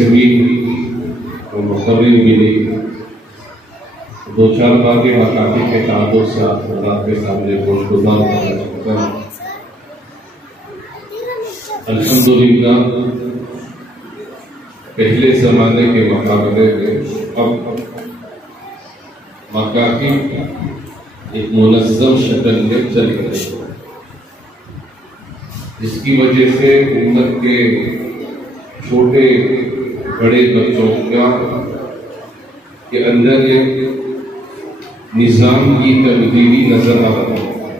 منتظمین اور مقررین ملی، دو چار باتیں مکافی کے تعدد سے آپ حضرات کے سامنے گوش گزار کرنا چاہتا ہوں۔ الحمدللہ پہلے زمانے کے مقابلے میں اب مکافی ایک منظم شکل میں چل رہے ہیں، جس کی وجہ سے امت کے چھوٹے بڑے بچوں کے اندر ایک نظام کی تبدیلی نظر آ رہی ہے۔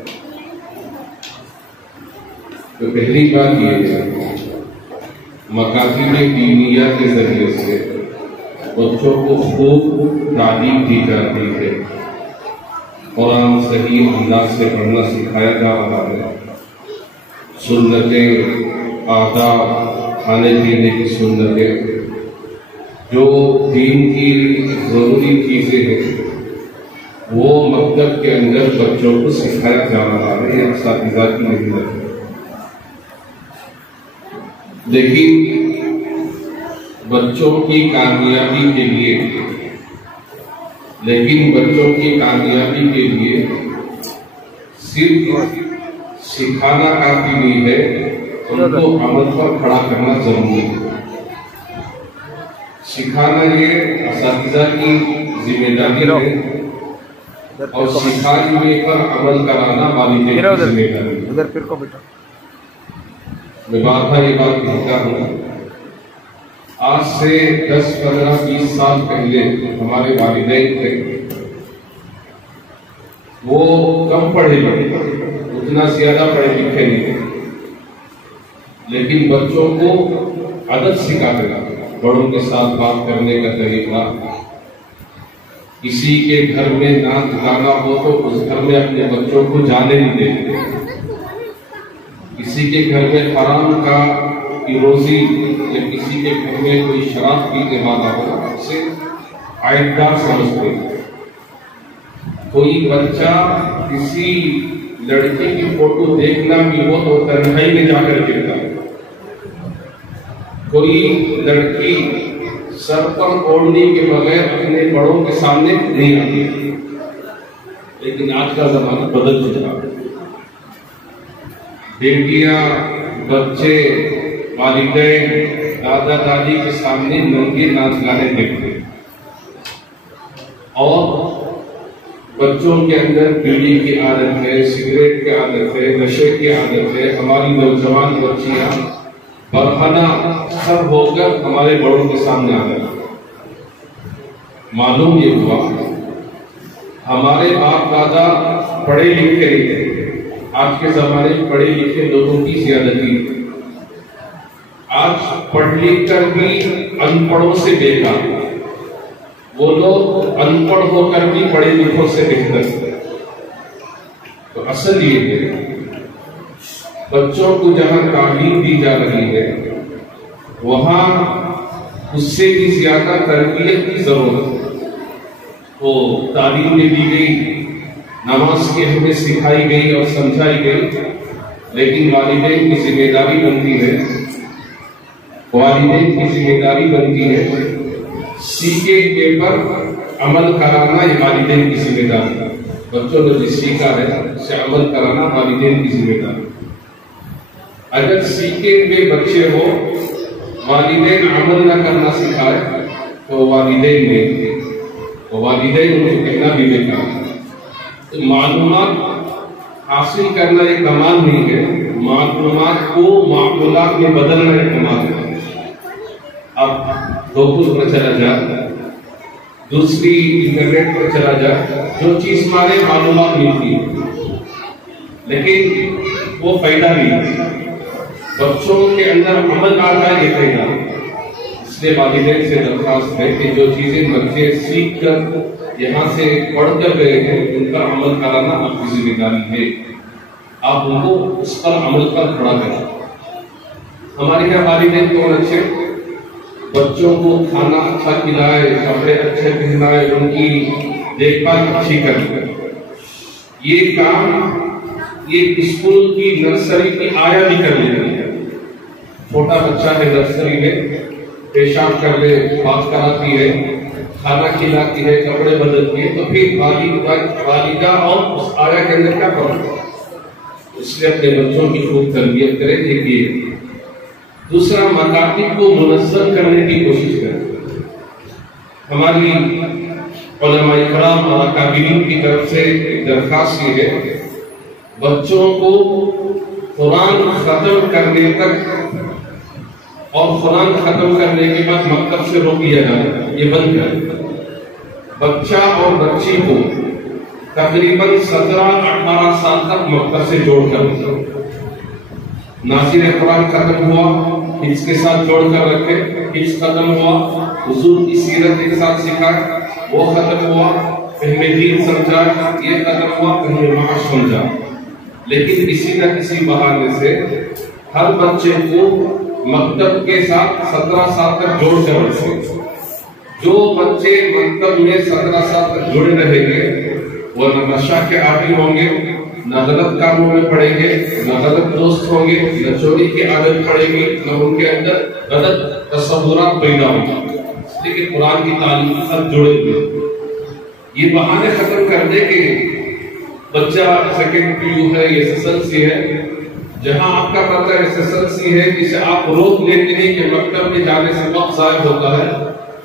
تو پہلی بات یہ ہے مکاتب دینیہ کے ذریعے سے بچوں کو خوب تعلیم دی جاتی ہے، قرآن صحیح انداز سے پڑھنا سکھایا جا رہا ہے، سنتیں، آداب، کھانے پینے کی سنتیں، جو دین کی ضروری چیزیں ہیں وہ مکتب کے اندر بچوں کو سکھایا جا رہا ہے، اساتذہ کی محنت ہے۔ لیکن بچوں کی کامیابی کے لیے صرف سکھانا کافی نہیں ہے، ان کو عمل پر کھڑا کرنا ضروری ہے۔ سکھانا یہ اساتذہ کی ذمہ داری ہے اور سکھانے ہوئے پر عمل کرانا والدین کی ذمہ داری ہے۔ میں بار یہ بات کہتا ہوں، آج سے 10، 15، 20 سال پہلے ہمارے والدین تھے، وہ کم پڑھے لکھے، اتنا زیادہ پڑھے لکھے نہیں تھے، لیکن بچوں کو ادب سکھاتے تھے، بڑوں کے ساتھ بات کرنے کا طریقہ، کسی کے گھر میں ناچ گانا ہو تو اس گھر میں اپنے بچوں کو جانے نہیں دیتے، کسی کے گھر میں حرام کی روزی یا کسی کے گھر میں کوئی شراب پینے والا ہو اسے عائدگار سمجھتے ہیں۔ کوئی بچہ کسی لڑکی کی فوٹو دیکھنا بھی ہو تو تنہائی میں جا کر گرتا ہے، کوئی لڑکی سر پر اوڑھنے کے بغیر اپنے بڑوں کے سامنے نہیں آتی، لیکن آج کا زمانہ بدل چکا ہے۔ بیٹیاں، بچے، والدین، دادا دادی کے سامنے ننگے ناچ گانے دیکھتے ہیں، اور بچوں کے اندر بیڑی کی عادت ہے، سگریٹ کی عادت ہے، نشے کی عادت ہے۔ ہماری نوجوان بچیاں برہنہ سر ہو کر ہمارے بڑوں کے سامنے آ گئے۔ معلوم یہ ہوا ہمارے باپ دادا پڑھے لکھے نہیں تھے، آج کے زمانے میں پڑھے لکھے لوگوں کی زیادتی ہے۔ آج پڑھ لکھ کر بھی ان پڑھوں سے بےکار، وہ لوگ ان پڑھ ہو کر بھی پڑھے لکھوں سے بہتر ہیں۔ تو اصل یہ ہے بچوں کو جہاں تعلیم دی جا رہی ہے وہاں اس سے بھی زیادہ تربیت کی ضرورت ہے۔ وہ تعلیم دے دی گئی، نماز کی اہمیت سکھائی گئی اور سمجھائی گئی، لیکن والدین کی ذمہ داری بنتی ہے سیکھے کے پر عمل کرانا، یہ والدین کی ذمہ داری ہے۔ بچوں نے جو سیکھا ہے اسے عمل کرانا والدین کی ذمہ داری ہے۔ اگر سیکھے ہوئے بچے ہو والدین عمل نہ کرنا سکھائے تو والدین نہیں تھے، والدین ان کو کہنا بھی بیکار ہے۔ معلومات حاصل کرنا ایک کمال نہیں ہے، معلومات کو معقولات میں بدلنا ایک کمال ہے۔ اب گوگل پر چلا جائے، دوسری انٹرنیٹ پر چلا جائے، جو چیز ہمارے معلومات ملتی ہے لیکن وہ فائدہ نہیں ہے، بچوں کے اندر عمل آ جائے یہ فائدہ۔ اس لیے والدین سے درخواست ہے کہ جو چیزیں بچے سیکھ کر یہاں سے پڑھ کر گئے ہیں ان پر عمل کرانا آپ کی ذمہ داری ہے، آپ ان کو اس پر عمل پر کھڑا کریں۔ ہمارے یہاں والدین کون اچھے؟ بچوں کو کھانا اچھا کھلائے، کپڑے اچھے پہنائے، ان کی دیکھ بھال اچھی کرے۔ یہ کام یہ اسکول کی نرسری کی آیا بھی کر لیتی ہے۔ چھوٹا بچہ ہے نرسری میں، پیشاب کر لے، بات کراتی ہے، کھانا کھلاتی ہے، کپڑے بدلتی ہے، تو پھر والدہ اور اس آیا کے اندر کیا کرو؟ اس لیے اپنے بچوں کی خوب تربیت کریں۔ دیکھیے دوسرا، مکاتب کو منظم کرنے کی کوشش کریں۔ ہماری علماء کرام اور اکابرین کی طرف سے ایک درخواست یہ ہے، بچوں کو قرآن ختم کرنے تک اور قرآن ختم کرنے کے بعد مکتب سے روک لیا جائے، یہ بند کر۔ بچہ اور بچی کو تقریباً 17-18 سال تک مکتب سے جوڑ کر، ناظر قرآن ختم ہوا اس کے ساتھ جوڑ کر رکھے، حفظ ختم ہوا، حضور کی سیرت ایک ساتھ سکھائے، وہ ختم ہوا، پہلے دین سمجھا، یہ ختم ہوا، پہلے معاش سمجھا۔ لیکن کسی نہ کسی بہانے سے ہر بچے کو مکتب کے ساتھ 17 سال تک جوڑ کر رکھے۔ جو بچے مکتب میں 17 سال تک جڑے رہیں گے وہ نہ نشہ کے عادی ہوں گے، نہ غلط کاموں میں پڑیں گے، نہ غلط دوست ہوں گے، نہ چوری کی عادت پڑے گی، نہ ان کے اندر غلط تصورات پیدا ہوں گے، لیکن قرآن کی تعلیم کے ساتھ جڑے ہوئے۔ یہ بہانے ختم کر دے کہ بچہ سیکنڈ PU ہے، SSLC ہے، جہاں آپ کا بچہ SSLC ہے جسے آپ روک لیتے ہیں کہ مکتب میں جانے سے وقت ضائع ہوتا ہے،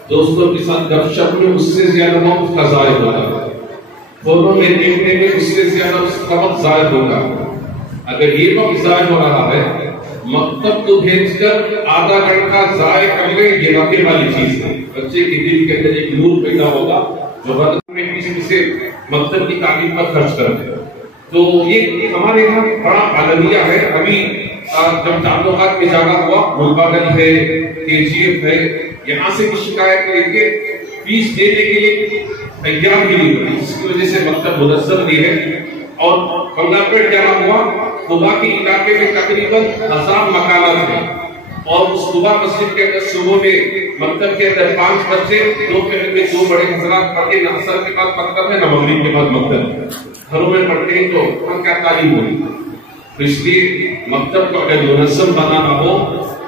دوستوں کے ساتھ گپ شپ میں اس سے زیادہ وقت اس کا ضائع ہوتا ہے، فونوں میں دیکھنے میں اس سے زیادہ اس کا وقت ضائع ہوگا۔ اگر یہ وقت ضائع ہو رہا ہے، مکتب کو بھیج کر آدھا گھنٹہ ضائع کر لیں، یہ نفع والی چیز ہے۔ بچے کے دل کے اندر ایک نور پیدا ہوگا جو غلط میں کسی سے مکتب کی تعلیم پر خرچ کرتے ہیں۔ تو یہ ہمارے یہاں بڑا عالمیہ ہے۔ ابھی جب تعلقات میں جانا ہوا، ملباگل ہے، KGF ہے، یہاں سے بھی شکایت لے کے فیس دینے کے لیے تیار بھی نہیں ہوئی، جس کی وجہ سے مکتب منظم نہیں ہے۔ اور بنگلہ پیٹ جانا ہوا، قبا کے علاقے میں تقریباً 1000 مکانات ہیں، اور اس قبا مسجد کے اندر صبح میں مکتب کے اندر 5 بچے، دوپہر میں 2 بڑے حضرات پڑھتے، نہ عصر کے بعد مکتب ہے نہ مغرب کے بعد مکتب، گھروں میں پڑھتے ہیں، تو ہم کیا تعلیم ہوئی؟ اس لیے مکتب کو اگر منظم بنانا ہو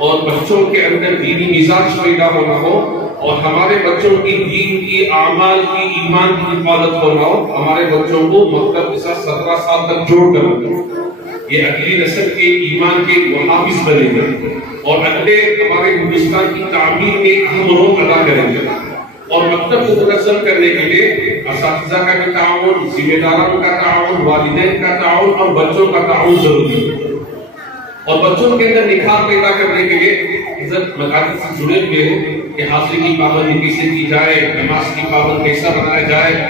اور بچوں کے اندر دینی مزاج پیدا ہونا ہو اور ہمارے بچوں کی دین کی، اعمال کی، ایمان کی حفاظت ہونا ہو، ہمارے بچوں کو مکتب کے ساتھ 17 سال تک جوڑ کر رکھیں۔ یہ اگلی نسل کے ایمان کے محافظ بنیں گے اور اگلے ہمارے ہندوستان کی تعمیر میں اہم رول ادا کریں گے۔ اور مکتب کو منظم کرنے کے لیے اساتذہ کا بھی تعاون، ذمہ داروں کا تعاون، والدین کا تعاون اور بچوں کا تعاون ضروری ہے۔ اور بچوں کے اندر نکھار پیدا کرنے کے لیے حضرت مکاتب سے جڑے ہوئے ہیں کہ حاضری کی پابندی کیسے کی جائے، نماز کی پابند کیسا بنایا جائے۔